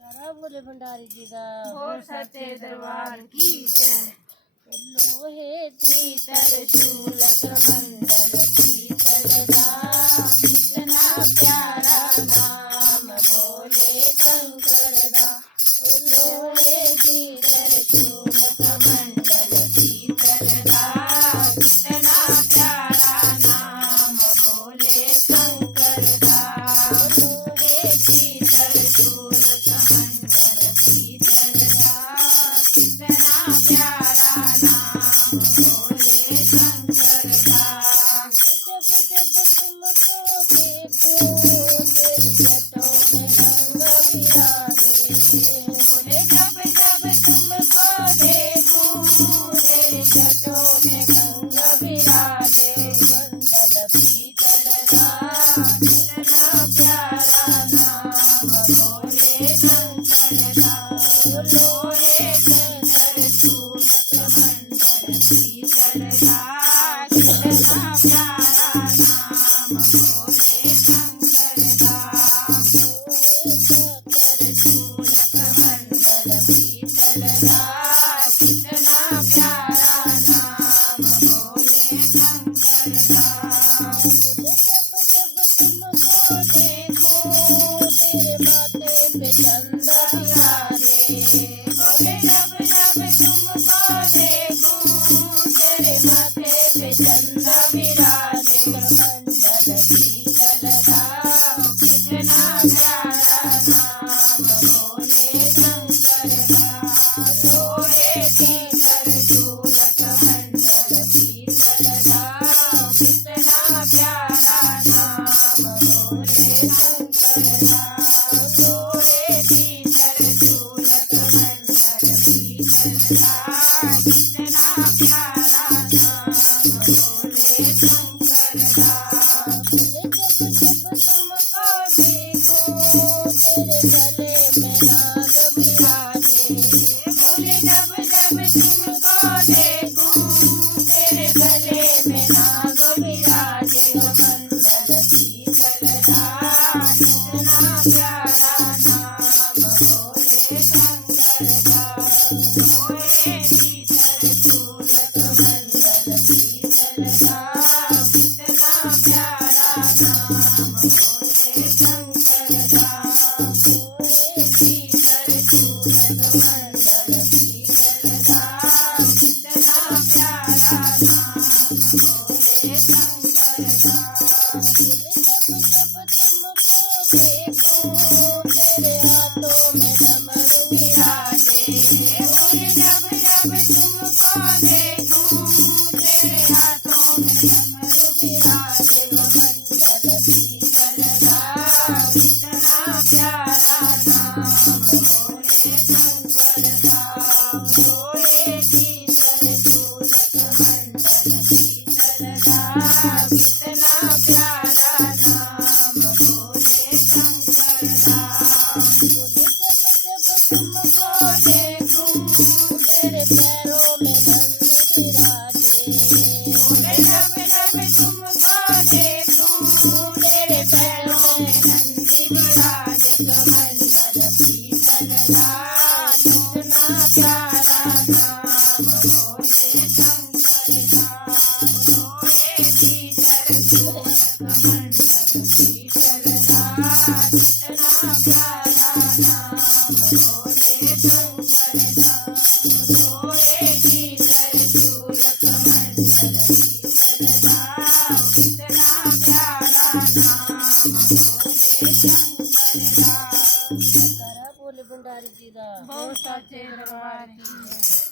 जयकारा बोले भंडारी जी दा। बोल सच्चे दरबार की जय। लोहे दी त्रिशूल कमंडल पीतल दा, कितना प्यारा नाम भोले शंकर दा। लोहे दी त्रिशूल कमंडल पीतल दा, कितना प्यारा नाम भोले शंकर दा। लोहे दी त्रिशूल कमंडल पीतल दा, कितना प्यारा नाम भोले शंकर दा। जब जब तुमको देखूं तेरी जटों में रंग बिराजे। बोले जब जब तुमको देखूं तेरी जटों में रंग बिराजे। कुंडल पीतल दा, कितना प्यारा नाम भोले शंकर दा। लोहे के त्रिशूल कमंडल पीतल दा, कितना प्यारा नाम भोले शंकर दा। लोहे के त्रिशूल कमंडल पीतल दा, कितना प्यारा नाम भोले शंकर दा। बोले जब जब तुमको देखूं तेरे माथे पे चंदा बिराजे। बोले जब जब तुमको देखूं तेरे माथे पे चंदा बिराजे। कमंडल पीतल दा, कितना प्यारा नाम भोले शंकर दा। लोहे की त्रिशूल कमंडल पीतल दा, कितना प्यारा नाम भोले शंकर दा। लोहे की त्रिशूल कमंडल पीतल दा, कितना प्यारा नाम भोले शंकर दा। बोले जब जब तुमको देखूं तेरे गले में नाग बिराजे। बोले जब जब तुमको देखूं तेरे गले में नाग बिराजे। कमंडल पीतल दा, कितना प्यारा नाम भोले शंकर दा। लोहे की त्रिशूल कमंडल पीतल दा, कितना प्यारा नाम भोले शंकर दा। लोहे की त्रिशूल कमंडल पीतल दा, कितना प्यारा नाम भोले शंकर दा। बोले जब जब तुमको देखूं तेरे हाथों में डमरू बिराजे। बोले जब जब तुमको देखूं तेरे हाथों में डमरू बिराजे। कमंडल पीतल दा, कितना प्यारा नाम भोले शंकर दा। लोहे की त्रिशूल कमंडल पीतल दा, कितना प्यारा नाम भोले शंकर दा। बोले जब जब तुमको देखूं तेरे पैरों में नंदी बिराजे। बोले जब जब तुमको देखूं तेरे पैरों में नंदी बिराजे। कमंडल पीतल दा, कितना प्यारा नाम भोले शंकर दा। लोहे की त्रिशूल कमंडल पीतल दा, कितना प्यारा नाम भोले शंकर दा। लोहे की त्रिशूल कमंडल पीतल दा, कितना प्यारा नाम भोले शंकर दा। जयकारा बोले भंडारी जी दा। बोल सच्चे दरबार की जय।